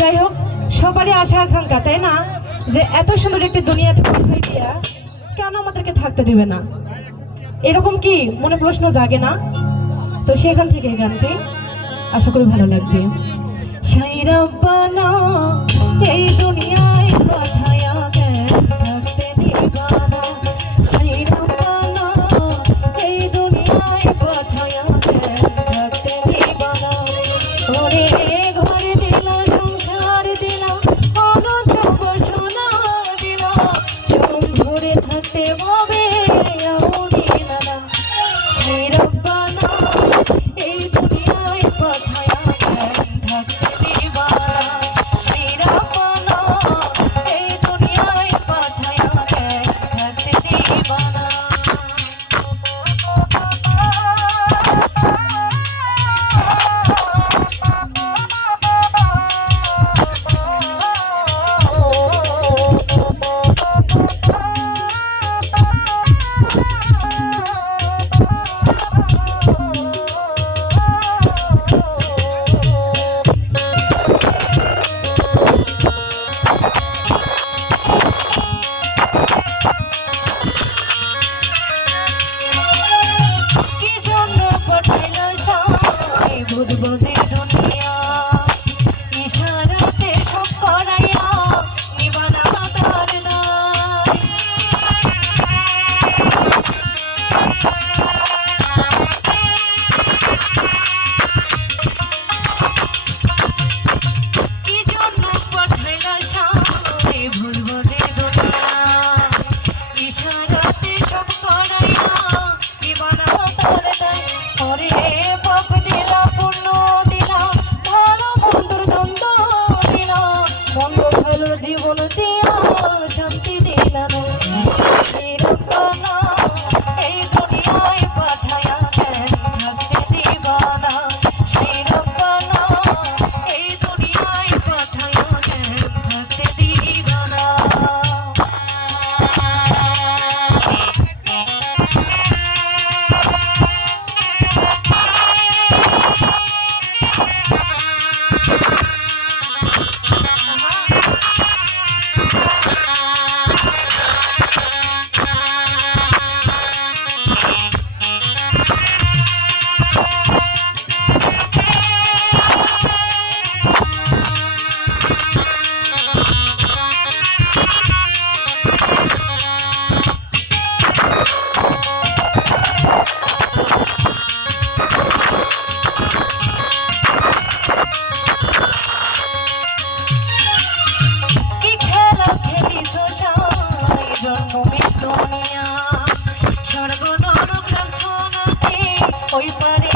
যাই হোক, সবারই আশা আকাঙ্ক্ষা, তাই না, যে এত সুন্দর একটি দুনিয়াতে পাঠাই দিয়া কেন আমাদেরকে থাকতে দিবে না, এরকম কি মনে প্রশ্ন জাগে না? তো সেখান থেকে এই গানটি আশা করি ভালো লাগবে। সাই রব্বানা এই দুনিয়ায় পাঠায়া থাকতে দিবা না, সাই রব্বানা এই দুনিয়ায় পাঠায়া থাকতে দিবা না। ওরে ঘর দিলা, সংসার দিলা, অনন্ত বসনা দিলা, জম ধরে থাকতে হবে দিলা না। সাই রব্বানা এই দুনিয়ায় পাঠায়া থাকতে দিবা না, সাই রব্বানা এই দুনিয়ায় পাঠায়া থাকতে দিবা না। বুঝবো যে দুনিয়া ইশারাতে সব করাইয়া নিবানা তার নাই, কি জন্য পাঠাইলা সামনে বুঝবো যে দুনিয়া ইশারাতে সব করাইয়া নিবানা তার নাই। ওরে পাপ দিলা, পুণ্য দিলা, ভালো মন্দর দ্বন্দ্ব দিলা, মন্দ ভালো জীবন দিয়া শান্তি দিলা না। সাই রব্বানা এই দুনিয়ায় পাঠায়া থাকতে দিবা না, সাই রব্বানা এই দুনিয়ায় পাঠায়া থাকতে দিবা না। জন্ম মৃত্যু নিয়া স্বর্গ নরক লাঞ্ছনাতে ওই পারে